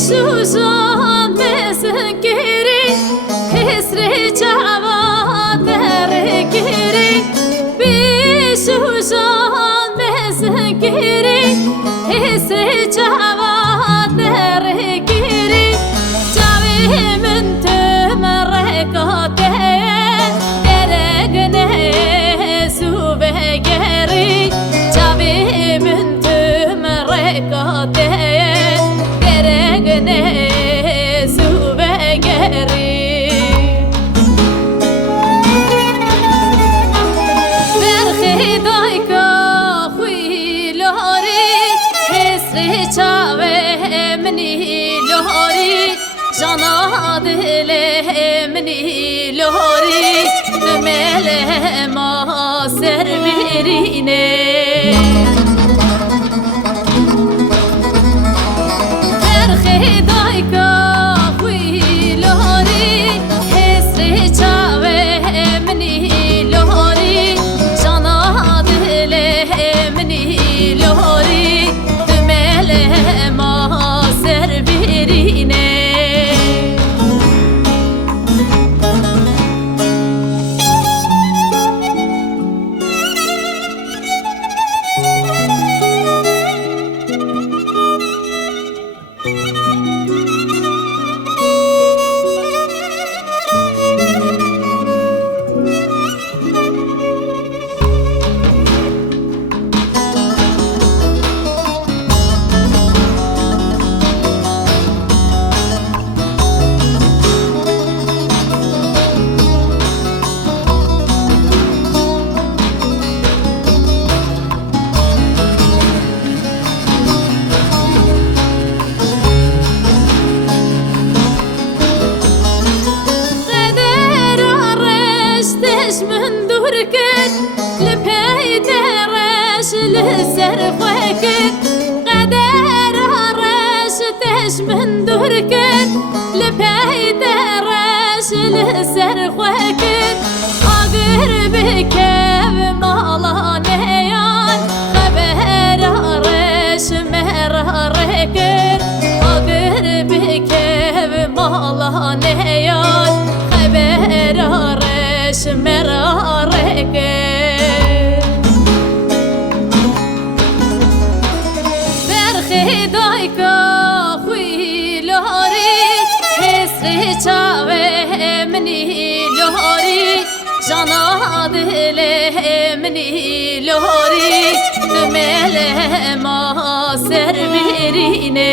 Suzan mesgiri Hesri cavad ergiri Bir Suzan mesgiri Hesri cavad ergiri Cavimin tümerrekate Deregne zubegeri Cavimin tümerrekate Jana dile mni lohori mele ma servirine Berhe dayka hui lohori hesri çave mni lohori Jana dile mni lohori mele ma servirine من دوركن لبهي درش لسرفكن قدر هرش تش من دوركن لبهي درش لسرفكن أقر بكب مالانيان خبر هرش مراركن أقر بكب مالانيان خبر هرش مراركن برخي دايكا خوي لهاري حسري چاوه مني لهاري جانا دله مني لهاري دمله ما سر برينه